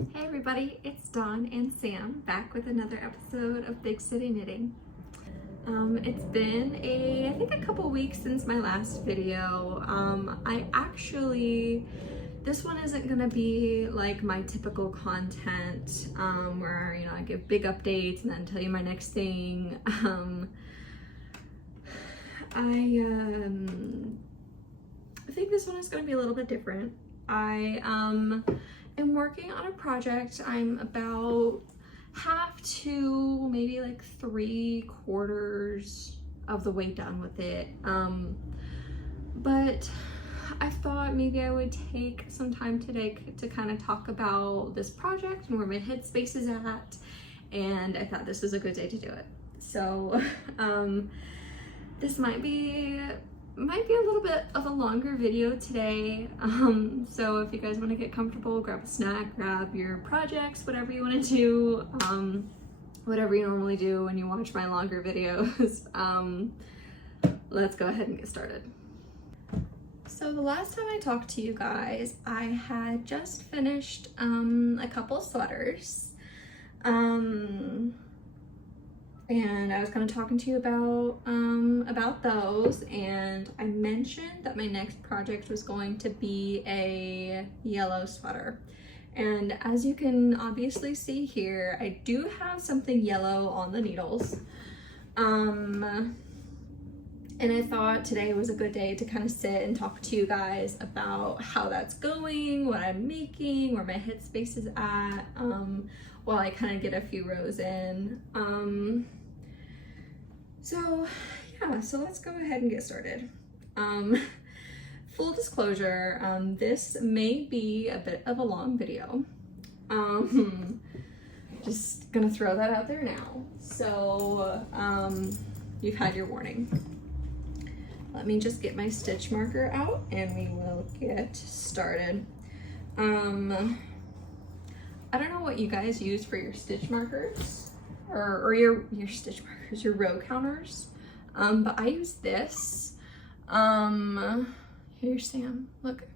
Hey everybody, it's Dawn and Sam back with another episode of Big City Knitting. It's been I think a couple weeks since my last video. This one isn't gonna be like my typical content where, I give big updates and then tell you my next thing. I think this one is gonna be a little bit different. I am working on a project. I'm about half to maybe like 3/4 of the way done with it. But I thought maybe I would take some time today to kind of talk about this project and where my headspace is at, and I thought this was a good day to do it. So this might be a little bit of a longer video today. So if you guys want to get comfortable, grab a snack, grab your projects, whatever you want to do, whatever you normally do when you watch my longer videos. Let's go ahead and get started. So the last time I talked to you guys, I had just finished a couple sweaters. And I was kind of talking to you about those, and I mentioned that my next project was going to be a yellow sweater. And as you can obviously see here, I do have something yellow on the needles. And I thought today was a good day to kind of sit and talk to you guys about how that's going, what I'm making, where my headspace is at, while I kind of get a few rows in. So let's go ahead and get started. Full disclosure, this may be a bit of a long video. Just gonna throw that out there now. So you've had your warning. Let me just get my stitch marker out and we will get started. I don't know what you guys use for your stitch markers. Or your stitch markers, your row counters. But I use this. Here, Sam, look.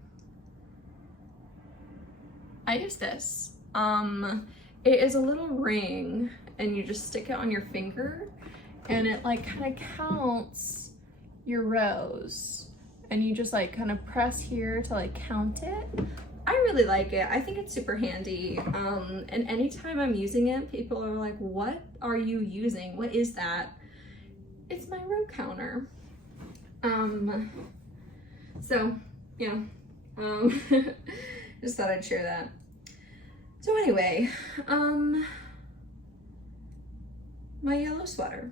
I use this. It is a little ring and you just stick it on your finger and it like kind of counts your rows, and you just like kind of press here to like count it. I really like it. I think it's super handy. And anytime I'm using it, people are like, what are you using? What is that? It's my row counter. So yeah, just thought I'd share that. So anyway, my yellow sweater.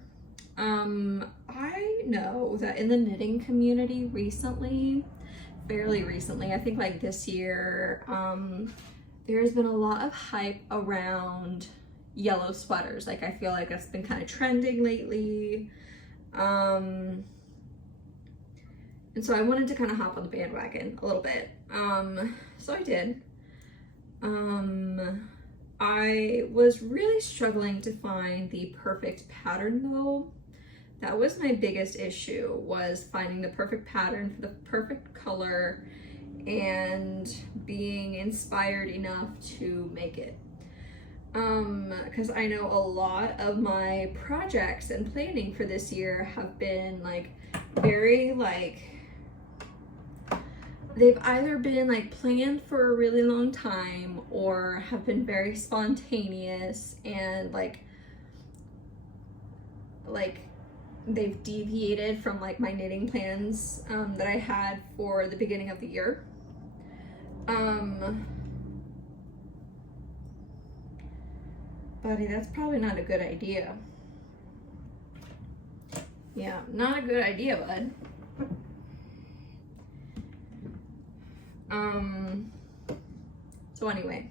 I know that in the knitting community fairly recently, I think like this year, there's been a lot of hype around yellow sweaters. Like I feel like that's been kind of trending lately. And so I wanted to kind of hop on the bandwagon a little bit. So I did. I was really struggling to find the perfect pattern though. That was my biggest issue, was finding the perfect pattern for the perfect color and being inspired enough to make it. Because I know a lot of my projects and planning for this year have been like very like, they've either been like planned for a really long time or have been very spontaneous and like they've deviated from like my knitting plans that I had for the beginning of the year. Buddy, that's probably not a good idea. Yeah, not a good idea, bud. So anyway,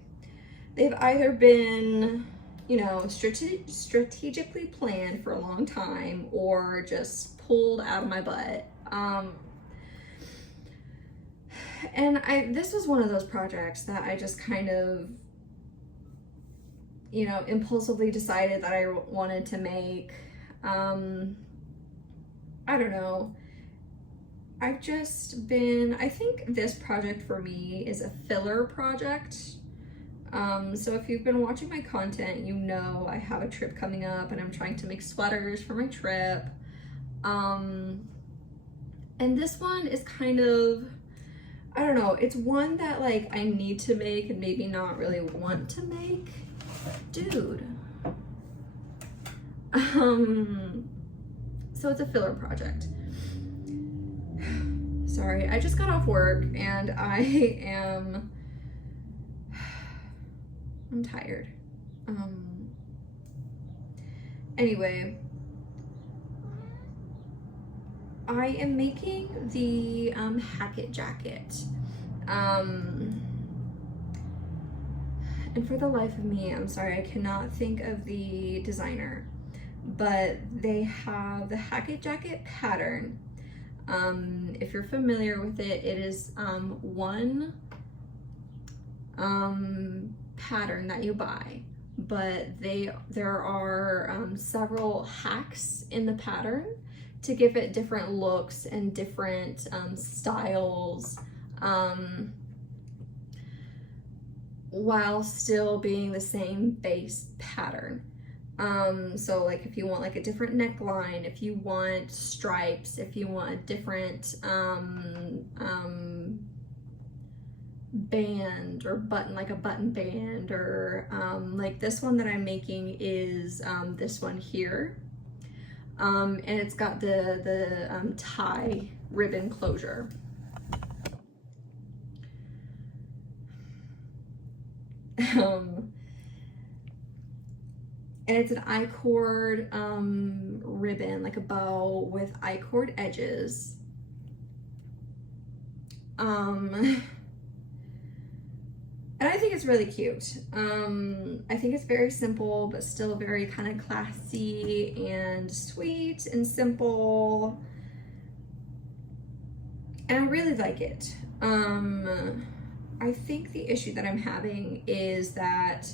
they've either been, strategically planned for a long time or just pulled out of my butt. And this was one of those projects that I just kind of, impulsively decided that I wanted to make. I don't know. I think this project for me is a filler project. So if you've been watching my content, you know I have a trip coming up and I'm trying to make sweaters for my trip. And this one is kind of, I don't know, it's one that like I need to make and maybe not really want to make. Dude. So it's a filler project. Sorry, I just got off work and I'm tired. Anyway, I am making the Hackett jacket. And for the life of me, I'm sorry, I cannot think of the designer, but they have the Hackett jacket pattern. If you're familiar with it, it is one pattern that you buy, but there are several hacks in the pattern to give it different looks and different styles, while still being the same base pattern. So like if you want like a different neckline, if you want stripes, if you want a different band or button, like a button band, or like this one that I'm making is this one here. And it's got the tie ribbon closure. And it's an I-cord ribbon, like a bow with I-cord edges. And I think it's really cute. I think it's very simple, but still very kind of classy and sweet and simple. And I really like it. I think the issue that I'm having is that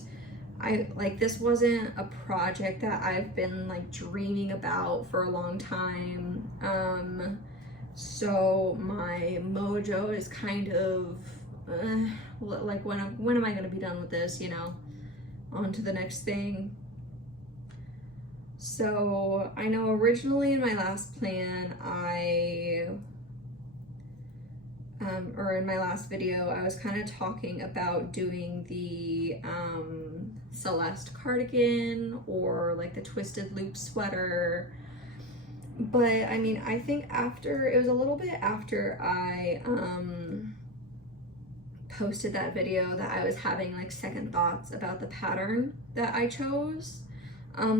this wasn't a project that I've been like dreaming about for a long time. So my mojo is kind of like when am I gonna be done with this, you know, on to the next thing. So I know originally in my last plan or in my last video, I was kind of talking about doing the Celeste cardigan or like the twisted loop sweater. But I mean, I think it was a little bit after I posted that video that I was having like second thoughts about the pattern that I chose.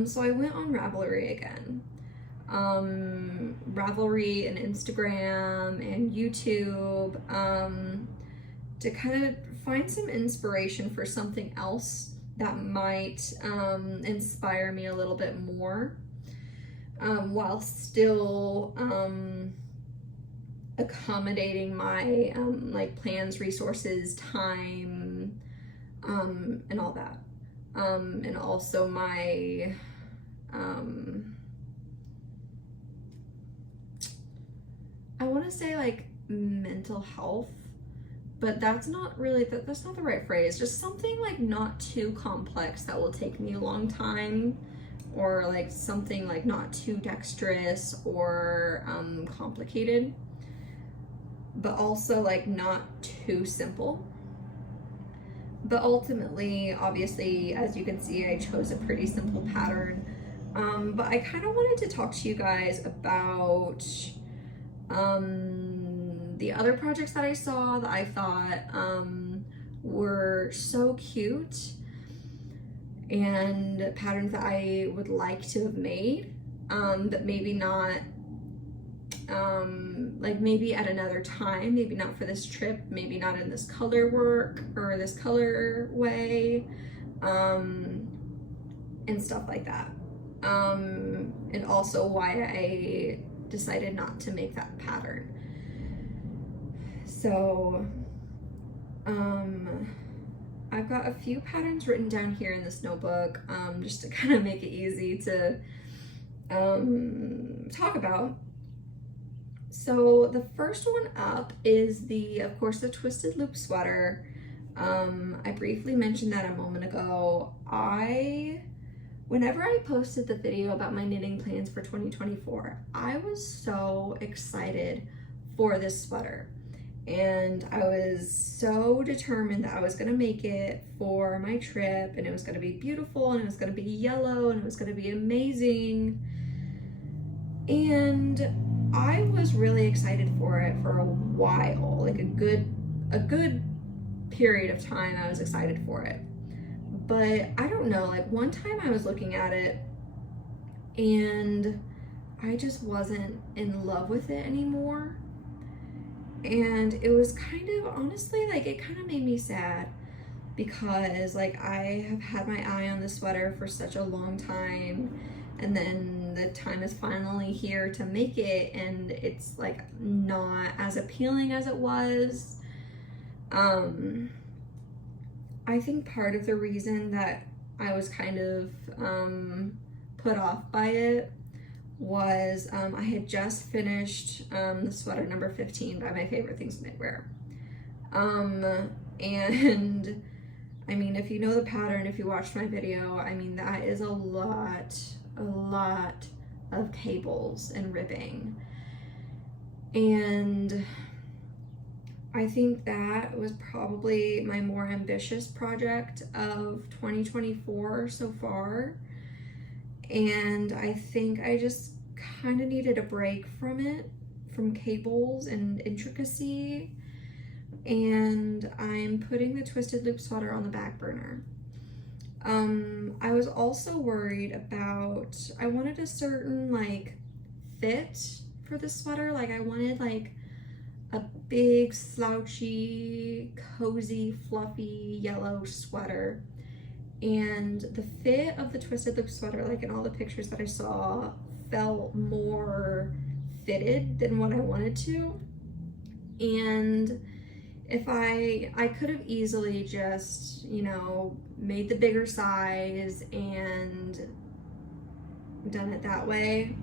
So I went on Ravelry again. Ravelry and Instagram and YouTube to kind of find some inspiration for something else that might inspire me a little bit more, while still accommodating my like plans, resources, time, and all that, and also my I want to say like mental health, but that's not the right phrase. Just something like not too complex that will take me a long time, or like something like not too dexterous or complicated, but also like not too simple. But ultimately, obviously, as you can see, I chose a pretty simple pattern. But I kind of wanted to talk to you guys about the other projects that I saw that I thought were so cute, and patterns that I would like to have made, but maybe not, like maybe at another time, maybe not for this trip, maybe not in this color work or this color way, and stuff like that. And also why I decided not to make that pattern. So I've got a few patterns written down here in this notebook, just to kind of make it easy to talk about. So the first one up is of course the twisted loop sweater. I briefly mentioned that a moment ago. Whenever I posted the video about my knitting plans for 2024, I was so excited for this sweater. And I was so determined that I was gonna make it for my trip, and it was gonna be beautiful, and it was gonna be yellow, and it was gonna be amazing. And I was really excited for it for a while, like a good period of time I was excited for it. But I don't know, like one time I was looking at it and I just wasn't in love with it anymore. And it was kind of, honestly, like it kind of made me sad, because like I have had my eye on the sweater for such a long time, and then the time is finally here to make it, and it's like not as appealing as it was. I think part of the reason that I was kind of put off by it was I had just finished the sweater number 15 by My Favorite Things Knitwear. And I mean, if you know the pattern, if you watched my video, I mean, that is a lot of cables and ribbing. And I think that was probably my more ambitious project of 2024 so far. And I think I just kind of needed a break from it, from cables and intricacy. And I'm putting the twisted loop sweater on the back burner. I was also worried about, I wanted a certain like fit for the sweater. Like I wanted like a big slouchy, cozy, fluffy yellow sweater. And the fit of the twisted loop sweater, like in all the pictures that I saw, felt more fitted than what I wanted to. And if I could have easily just, you know, made the bigger size and done it that way.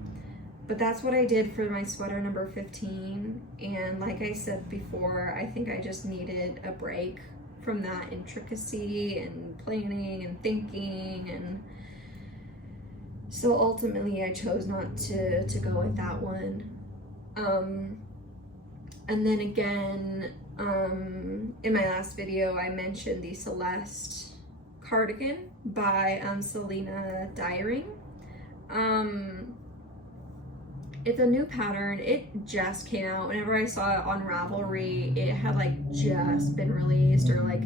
But that's what I did for my sweater number 15. And like I said before, I think I just needed a break from that intricacy and planning and thinking. And so ultimately I chose not to go with that one. And then again, in my last video, I mentioned the Celeste cardigan by Selena Dyring. It's a new pattern. It just came out. Whenever I saw it on Ravelry, it had like just been released, or like,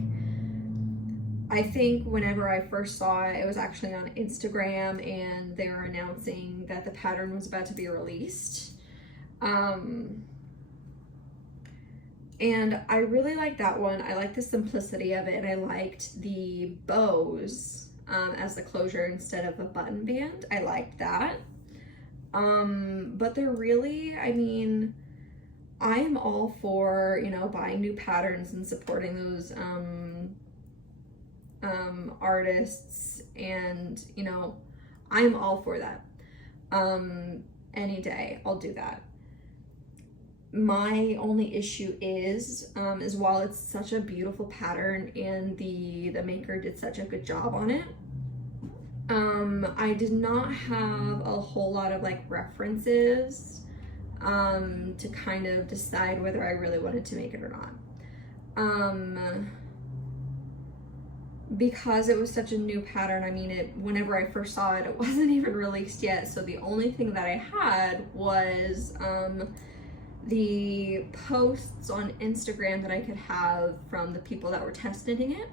I think whenever I first saw it, it was actually on Instagram and they were announcing that the pattern was about to be released. And I really liked that one. I liked the simplicity of it, and I liked the bows as the closure instead of a button band. I liked that. But they're really, I mean, I am all for, you know, buying new patterns and supporting those artists, and, you know, I'm all for that. Any day, I'll do that. My only issue is while it's such a beautiful pattern and the maker did such a good job on it, I did not have a whole lot of like references to kind of decide whether I really wanted to make it or not. Because it was such a new pattern, I mean, whenever I first saw it, it wasn't even released yet, so the only thing that I had was the posts on Instagram that I could have from the people that were test knitting it,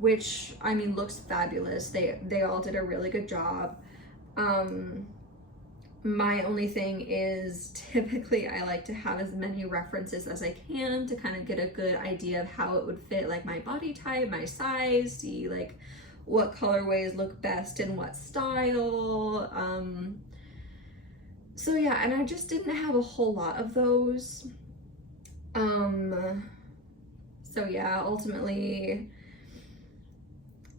which, I mean, looks fabulous. They all did a really good job. My only thing is, typically I like to have as many references as I can to kind of get a good idea of how it would fit like my body type, my size, see like what colorways look best in what style. So yeah, and I just didn't have a whole lot of those. So yeah, ultimately,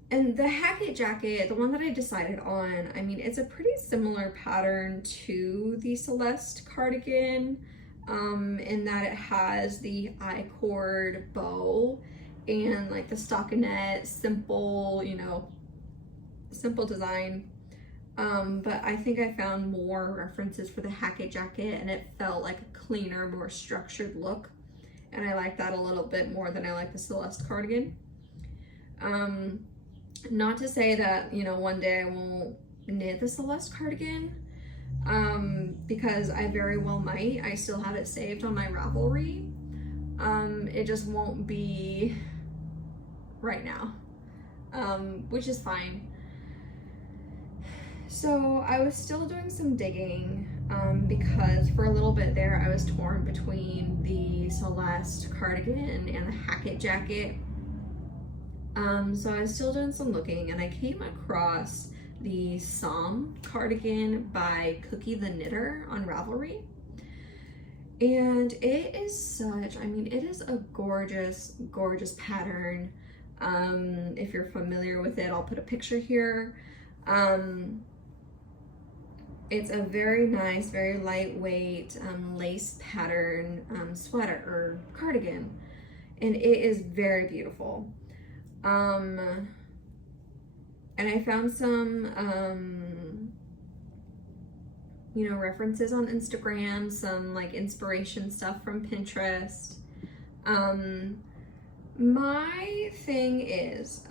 and the Hackett jacket, the one that I decided on, I mean, it's a pretty similar pattern to the Celeste cardigan, in that it has the I-cord bow, and like the stockinette, simple, you know, simple design. But I think I found more references for the Hackett jacket, and it felt like a cleaner, more structured look. And I like that a little bit more than I like the Celeste cardigan. Not to say that, you know, one day I won't knit the Celeste cardigan, because I very well might. I still have it saved on my Ravelry. It just won't be right now, which is fine. So I was still doing some digging, because for a little bit there I was torn between the Celeste cardigan and the Hackett jacket. So I was still doing some looking, and I came across the Sam cardigan by Cookie the Knitter on Ravelry. And it is such, I mean, it is a gorgeous, gorgeous pattern. If you're familiar with it, I'll put a picture here. It's a very nice, very lightweight lace pattern sweater or cardigan, and it is very beautiful. And I found some, you know, references on Instagram, some like inspiration stuff from Pinterest. My thing is,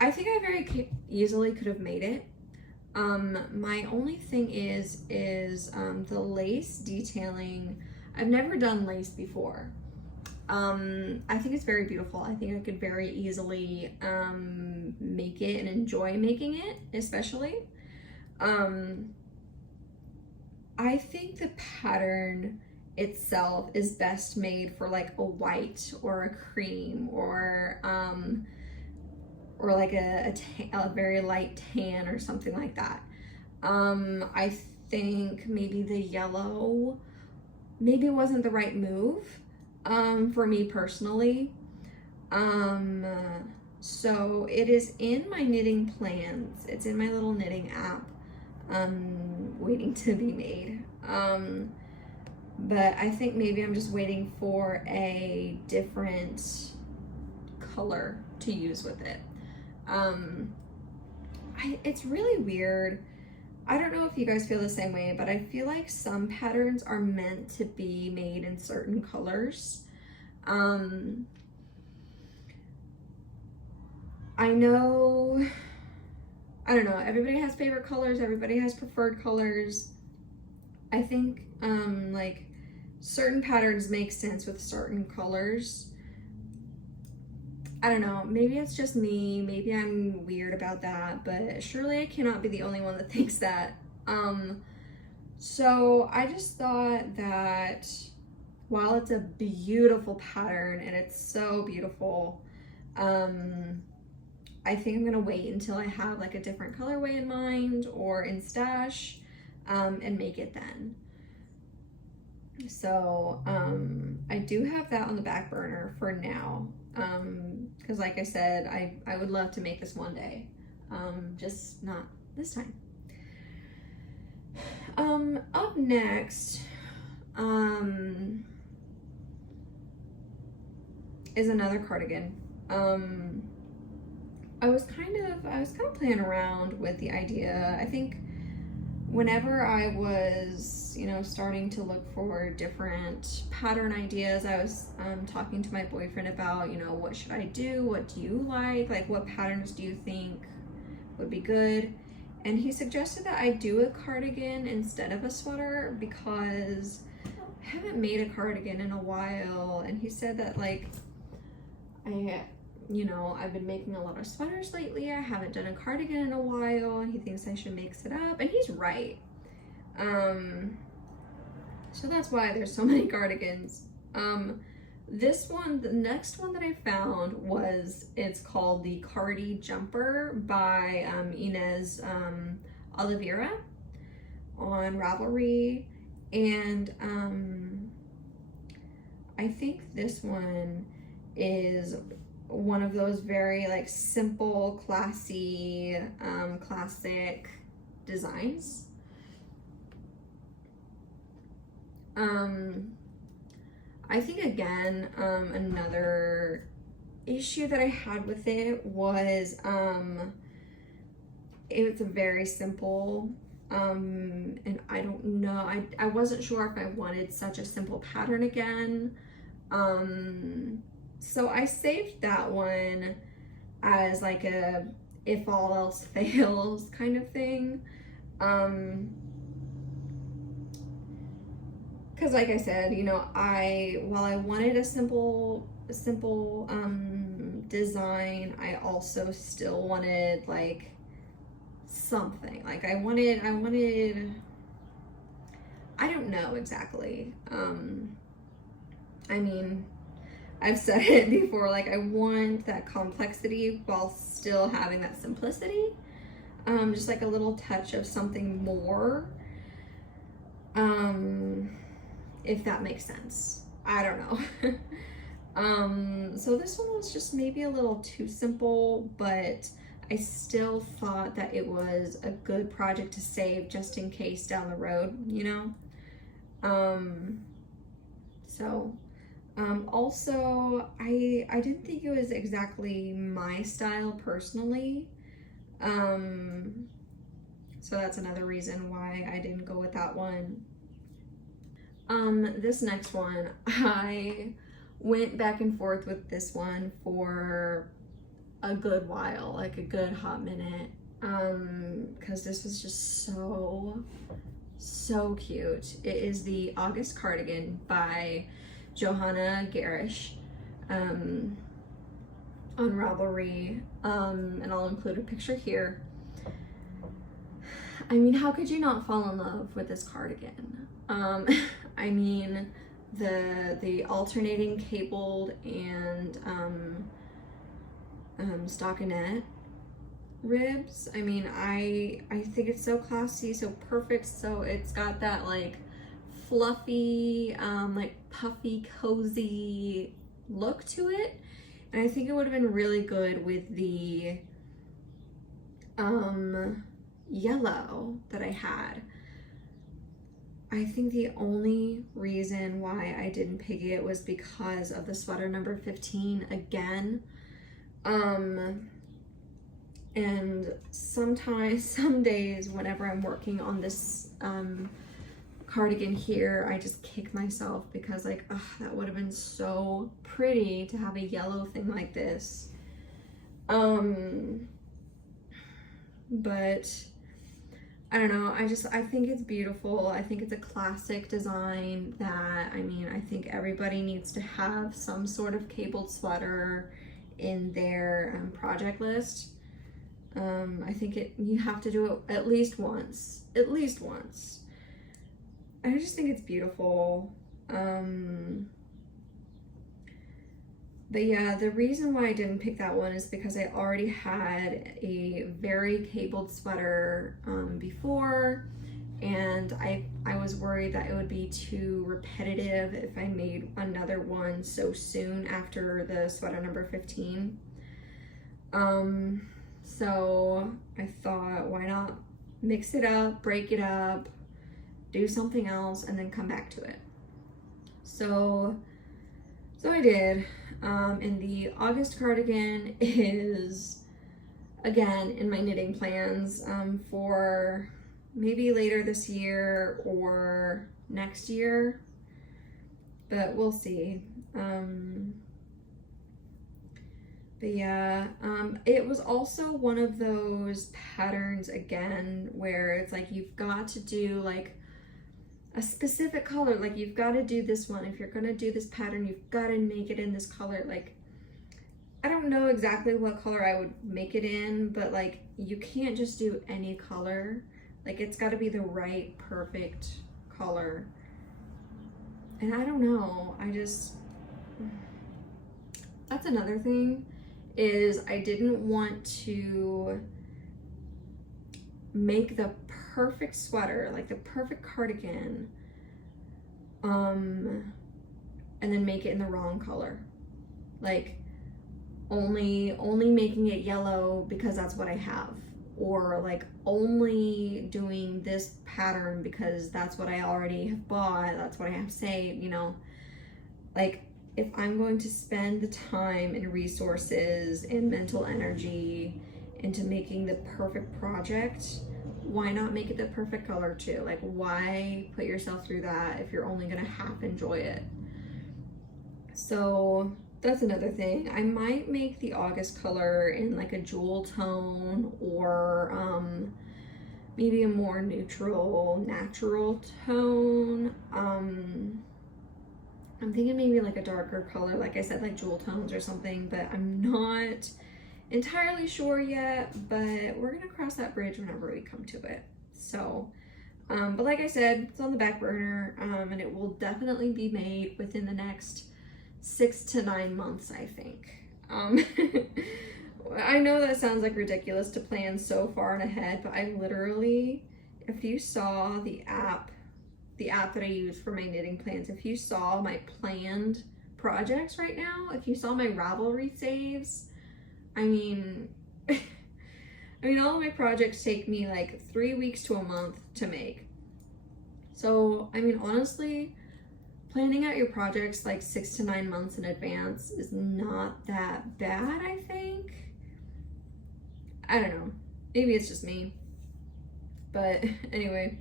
I think I very easily could have made it. My only thing is the lace detailing. I've never done lace before. I think it's very beautiful. I think I could very easily make it and enjoy making it, especially. I think the pattern itself is best made for like a white or a cream or like a very light tan or something like that. I think maybe the yellow maybe wasn't the right move for me personally. So it is in my knitting plans. It's in my little knitting app, waiting to be made. But I think maybe I'm just waiting for a different color to use with it. It's really weird. I don't know if you guys feel the same way, but I feel like some patterns are meant to be made in certain colors. I know, I don't know, everybody has favorite colors, everybody has preferred colors. I think like certain patterns make sense with certain colors. I don't know, maybe it's just me, maybe I'm weird about that, but surely I cannot be the only one that thinks that. So I just thought that while it's a beautiful pattern and it's so beautiful, I think I'm gonna wait until I have like a different colorway in mind or in stash, and make it then. So I do have that on the back burner for now, because like I said, I would love to make this one day, just not this time. Up next is another cardigan. I was kind of playing around with the idea. I think whenever I was, you know, starting to look for different pattern ideas, I was talking to my boyfriend about, you know, what should I do? What do you like what patterns do you think would be good? And he suggested that I do a cardigan instead of a sweater because I haven't made a cardigan in a while. And he said that like I've been making a lot of sweaters lately. I haven't done a cardigan in a while, and he thinks I should mix it up, and he's right. So that's why there's so many cardigans. This one, the next one that I found it's called the Cardi Jumper by Inez Oliveira on Ravelry, and I think this one is one of those very like simple, classy, classic designs. I think again, another issue that I had with it was it's very simple, and I don't know, I wasn't sure if I wanted such a simple pattern again. So I saved that one as like a if all else fails kind of thing. Because like I said, you know, while I wanted a simple design, I also still wanted like something. Like I wanted, I don't know exactly. I mean, I've said it before, like I want that complexity while still having that simplicity. Just like a little touch of something more. If that makes sense. I don't know. So this one was just maybe a little too simple, but I still thought that it was a good project to save just in case down the road, you know? Also, I didn't think it was exactly my style personally. So that's another reason why I didn't go with that one. This next one, I went back and forth with this one for a good while, like a good hot minute, because this was just so cute. It is the August Cardigan by Johanna Garish, on Ravelry, and I'll include a picture here. I mean, how could you not fall in love with this cardigan? I mean, the alternating cabled and stockinette ribs. I mean, I think it's so classy, so perfect. So it's got that like fluffy, like puffy, cozy look to it. And I think it would have been really good with the yellow that I had. I think the only reason why I didn't pick it was because of the sweater number 15 again. And sometimes, some days whenever I'm working on this cardigan here, I just kick myself because like, ugh, that would have been so pretty to have a yellow thing like this. But I don't know, I think it's beautiful. I think it's a classic design that, I mean, I think everybody needs to have some sort of cabled sweater in their project list. I think you have to do it at least once. I just think it's beautiful. But yeah, the reason why I didn't pick that one is because I already had a very cabled sweater before, and I was worried that it would be too repetitive if I made another one so soon after the sweater number 15. So I thought, why not mix it up, break it up, do something else, and then come back to it. So I did. And the August cardigan is, again, in my knitting plans for maybe later this year or next year, but we'll see. But yeah, it was also one of those patterns again where it's like you've got to do like a specific color, like you've got to do this one. If you're gonna do this pattern, you've got to make it in this color. Like, I don't know exactly what color I would make it in, but like you can't just do any color. Like it's got to be the right, perfect color. And I don't know, that's another thing, is I didn't want to make the perfect sweater, like the perfect cardigan, and then make it in the wrong color. Like only making it yellow because that's what I have, or like only doing this pattern because that's what I already have bought, that's what I have saved, you know. like, if I'm going to spend the time and resources and mental energy into making the perfect project, why not make it the perfect color too? Like, why put yourself through that if you're only gonna half enjoy it? So that's another thing. I might make the August color in like a jewel tone, or maybe a more neutral, natural tone. I'm thinking maybe like a darker color, like I said, like jewel tones or something, but I'm not entirely sure yet, but we're gonna cross that bridge whenever we come to it. So, but like I said, it's on the back burner, and it will definitely be made within the next 6 to 9 months, I think. I know that sounds like ridiculous to plan so far ahead, but I literally, if you saw the app that I use for my knitting plans, if you saw my planned projects right now, if you saw my Ravelry saves, I mean, all of my projects take me like 3 weeks to a month to make. So, I mean, honestly, planning out your projects like 6 to 9 months in advance is not that bad, I think. I don't know. Maybe it's just me. But anyway.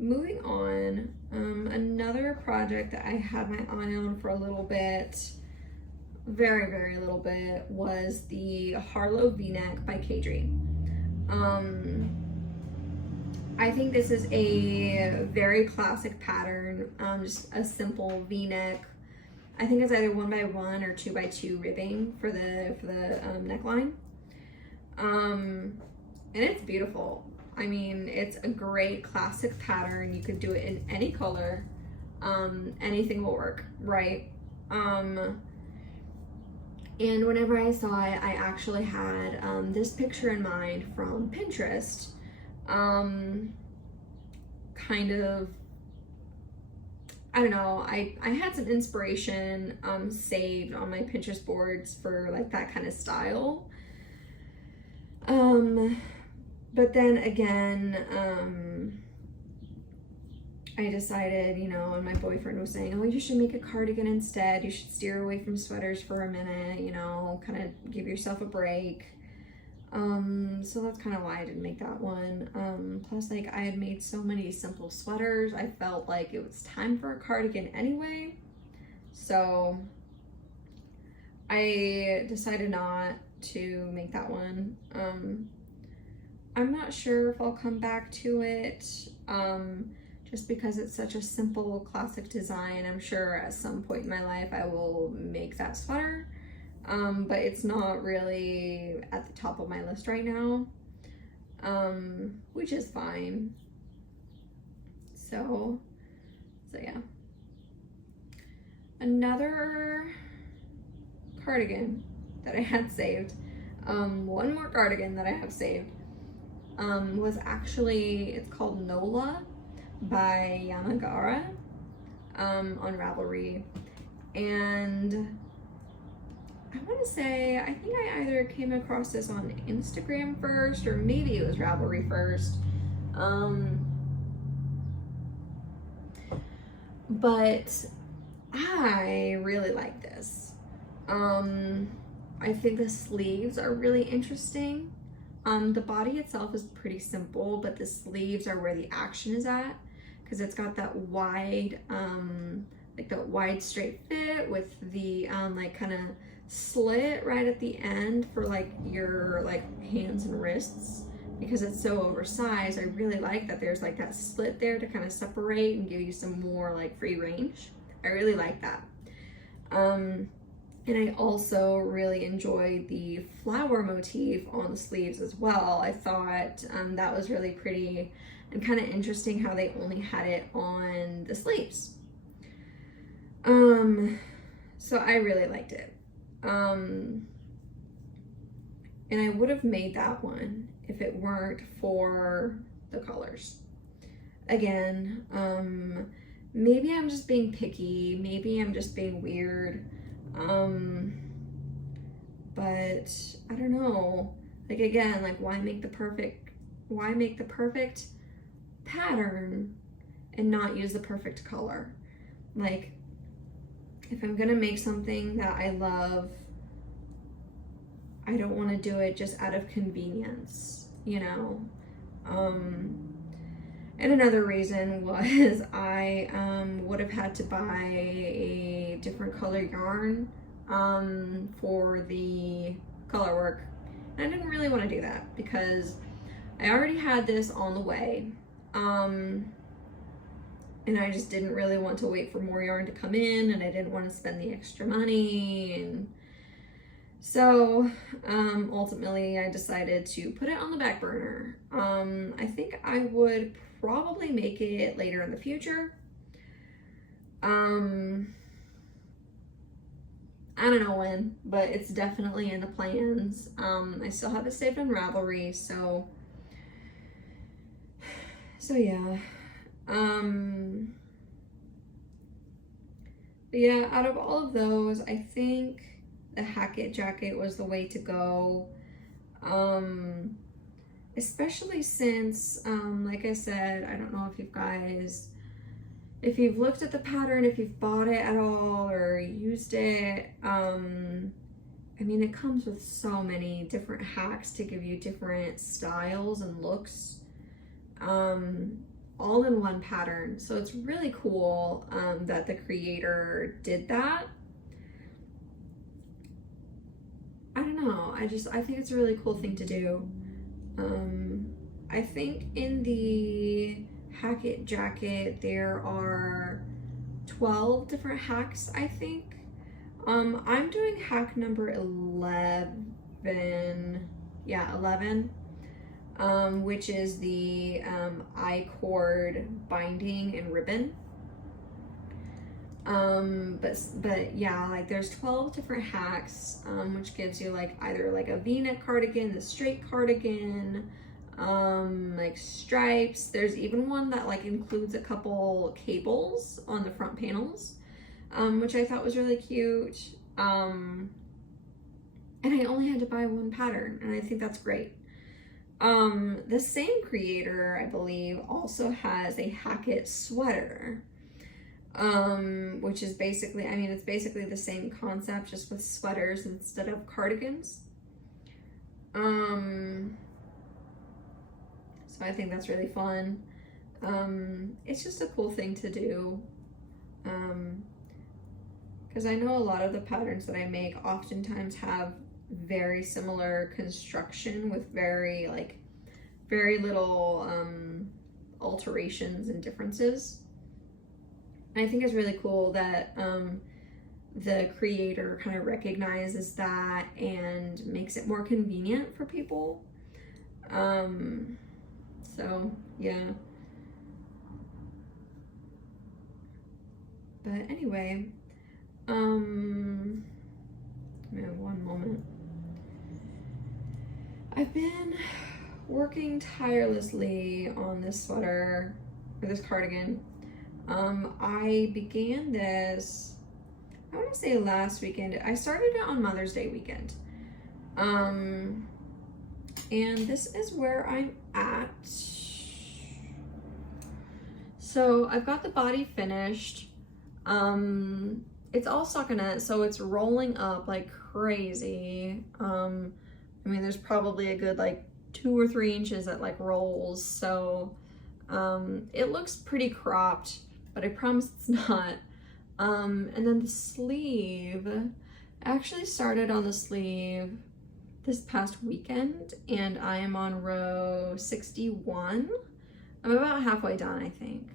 Moving on, another project that I had my eye on for a little bit, very, very little bit, was the Harlow V-neck by Kadri. I think this is a very classic pattern, just a simple V-neck. I think it's either 1x1 or 2x2 ribbing for the neckline. And it's beautiful. I mean, it's a great classic pattern. You could do it in any color. Anything will work, right? And whenever I saw it, I actually had this picture in mind from Pinterest. Kind of, I don't know, I had some inspiration saved on my Pinterest boards for like that kind of style. But then again, I decided, you know, and my boyfriend was saying, oh, you should make a cardigan instead. You should steer away from sweaters for a minute, you know, kind of give yourself a break. So that's kind of why I didn't make that one. Plus, like, I had made so many simple sweaters, I felt like it was time for a cardigan anyway. So I decided not to make that one. I'm not sure if I'll come back to it, just because it's such a simple classic design. I'm sure at some point in my life I will make that sweater, but it's not really at the top of my list right now, which is fine. So yeah. Another cardigan that I had saved, one more cardigan that I have saved, was actually, it's called Nola by Yamagara, on Ravelry. And I want to say, I think I either came across this on Instagram first, or maybe it was Ravelry first. But I really like this. I think the sleeves are really interesting. The body itself is pretty simple, but the sleeves are where the action is at, because it's got that wide, like that wide straight fit with the like kind of slit right at the end for like your like hands and wrists. Because it's so oversized, I really like that there's like that slit there to kind of separate and give you some more like free range. I really like that. And I also really enjoyed the flower motif on the sleeves as well. I thought that was really pretty and kind of interesting how they only had it on the sleeves. So I really liked it. And I would have made that one if it weren't for the colors. Again, maybe I'm just being picky, maybe I'm just being weird. But I don't know, like, again, like, why make the perfect pattern and not use the perfect color. Like, if I'm gonna make something that I love, I don't want to do it just out of convenience, you know? And another reason was I would have had to buy a different color yarn for the color work. And I didn't really want to do that because I already had this on the way. And I just didn't really want to wait for more yarn to come in, and I didn't want to spend the extra money. And so ultimately I decided to put it on the back burner. I think I would probably make it later in the future. I don't know when, but it's definitely in the plans. I still have it saved on Ravelry, so yeah. But yeah, out of all of those, I think the Hackett jacket was the way to go. Especially since, like I said, I don't know if you've looked at the pattern, if you've bought it at all or used it. I mean, it comes with so many different hacks to give you different styles and looks, all in one pattern. So it's really cool that the creator did that. I don't know, I think it's a really cool thing to do. I think in the Hackett jacket there are 12 different hacks, I think. I'm doing hack number 11. Yeah, 11. Which is the I-cord binding and ribbon. But yeah, like there's 12 different hacks, which gives you like either like a V-neck cardigan, the straight cardigan, like stripes. There's even one that like includes a couple cables on the front panels, which I thought was really cute. And I only had to buy one pattern, and I think that's great. The same creator, I believe, also has a Hackett sweater, which is basically, I mean, it's basically the same concept, just with sweaters instead of cardigans. So I think that's really fun. It's just a cool thing to do. Because I know a lot of the patterns that I make oftentimes have very similar construction with very little alterations and differences. And I think it's really cool that the creator kind of recognizes that and makes it more convenient for people. So yeah. But anyway, give me one moment. I've been working tirelessly on this sweater, or this cardigan. I began this, I want to say last weekend. I started it on Mother's Day weekend. And this is where I'm at. So I've got the body finished. It's all stockinette, so it's rolling up like crazy. I mean, there's probably a good like 2 or 3 inches that like rolls, so it looks pretty cropped, but I promise it's not. And then the sleeve, I actually started on the sleeve this past weekend, and I am on row 61. I'm about halfway done, I think.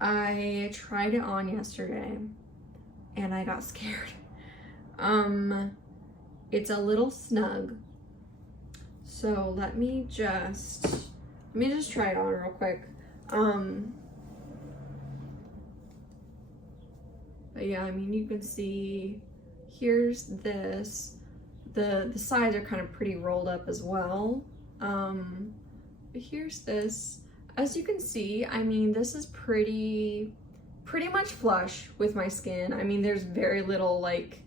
I tried it on yesterday and I got scared. It's a little snug. So let me just try it on real quick. But yeah, I mean, you can see here's this. The sides are kind of pretty rolled up as well. But here's this. As you can see, I mean, this is pretty much flush with my skin. I mean, there's very little like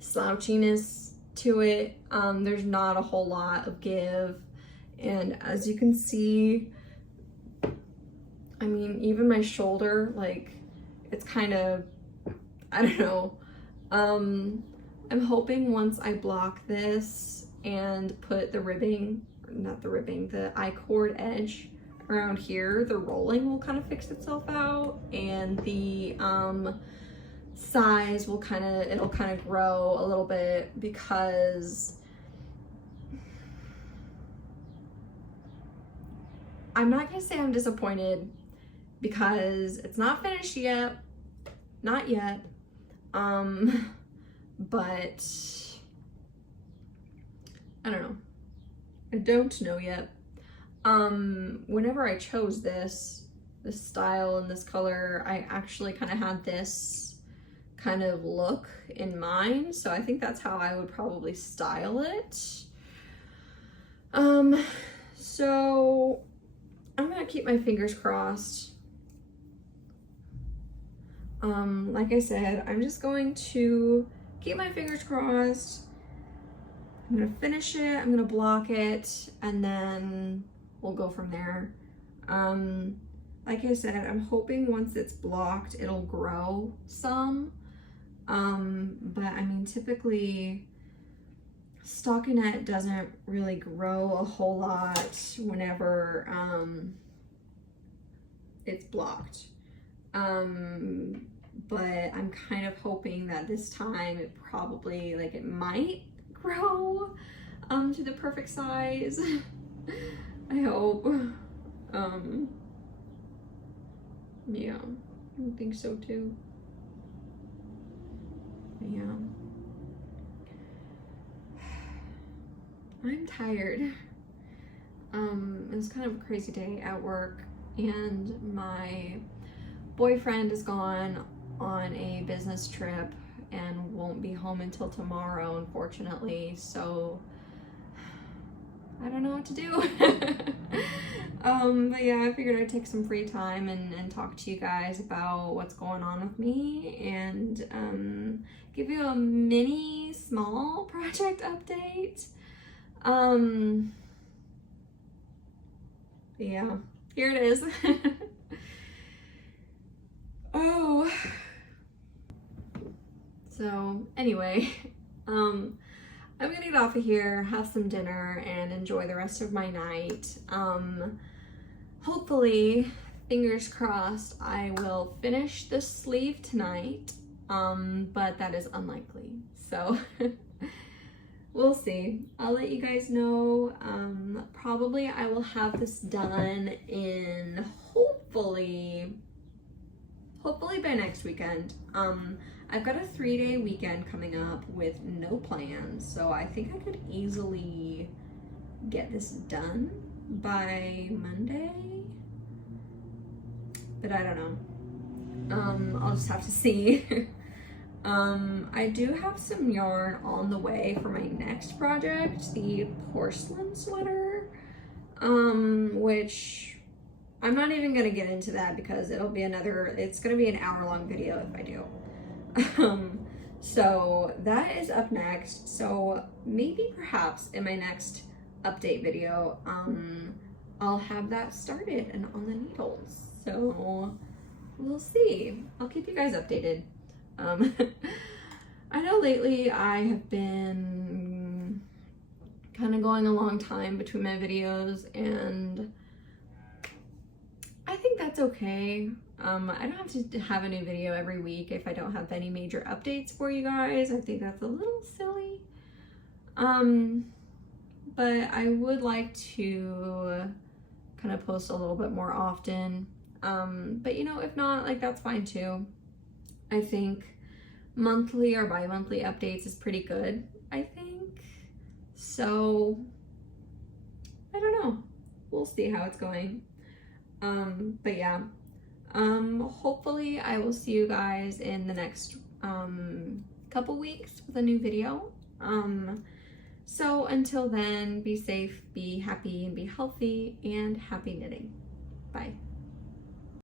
slouchiness to it. There's not a whole lot of give. And as you can see, I mean, even my shoulder, like, it's kind of, I don't know. I'm hoping once I block this and put the ribbing, not the ribbing, the I-cord edge around here, the rolling will kind of fix itself out, and the size will it'll kind of grow a little bit, because I'm not gonna say I'm disappointed because it's not finished yet, not yet, but I don't know. I don't know yet. Whenever I chose this style and this color, I actually kind of had this kind of look in mind, so I think that's how I would probably style it. So I'm gonna keep my fingers crossed. Like I said, I'm just going to keep my fingers crossed. I'm gonna finish it, I'm gonna block it, and then we'll go from there. Like I said, I'm hoping once it's blocked, it'll grow some. But I mean, typically stockinette doesn't really grow a whole lot whenever it's blocked. But I'm kind of hoping that this time it probably, like, it might grow to the perfect size. I hope. Yeah, I think so too. Yeah. I'm tired. It was kind of a crazy day at work, and my boyfriend is gone on a business trip and won't be home until tomorrow, unfortunately, so I don't know what to do. But yeah, I figured I'd take some free time and talk to you guys about what's going on with me, and give you a mini small project update. Yeah, here it is. Oh, so anyway, I'm gonna get off of here, have some dinner, and enjoy the rest of my night. Hopefully, fingers crossed, I will finish this sleeve tonight, but that is unlikely, so we'll see. I'll let you guys know. Probably I will have this done in hopefully by next weekend. I've got a 3-day weekend coming up with no plans, so I think I could easily get this done by Monday, but I don't know. I'll just have to see. I do have some yarn on the way for my next project, the porcelain sweater, which I'm not even gonna get into that because it's gonna be an hour-long video if I do. So that is up next. So maybe perhaps in my next update video, I'll have that started and on the needles. So we'll see. I'll keep you guys updated. I know lately I have been kind of going a long time between my videos, and I think that's okay. I don't have to have a new video every week if I don't have any major updates for you guys. I think that's a little silly. But I would like to kind of post a little bit more often. But you know, if not, like, that's fine too. I think monthly or bi-monthly updates is pretty good, I think. So, I don't know. We'll see how it's going. But yeah. Hopefully I will see you guys in the next couple weeks with a new video. So until then, be safe, be happy, and be healthy, and happy knitting. Bye.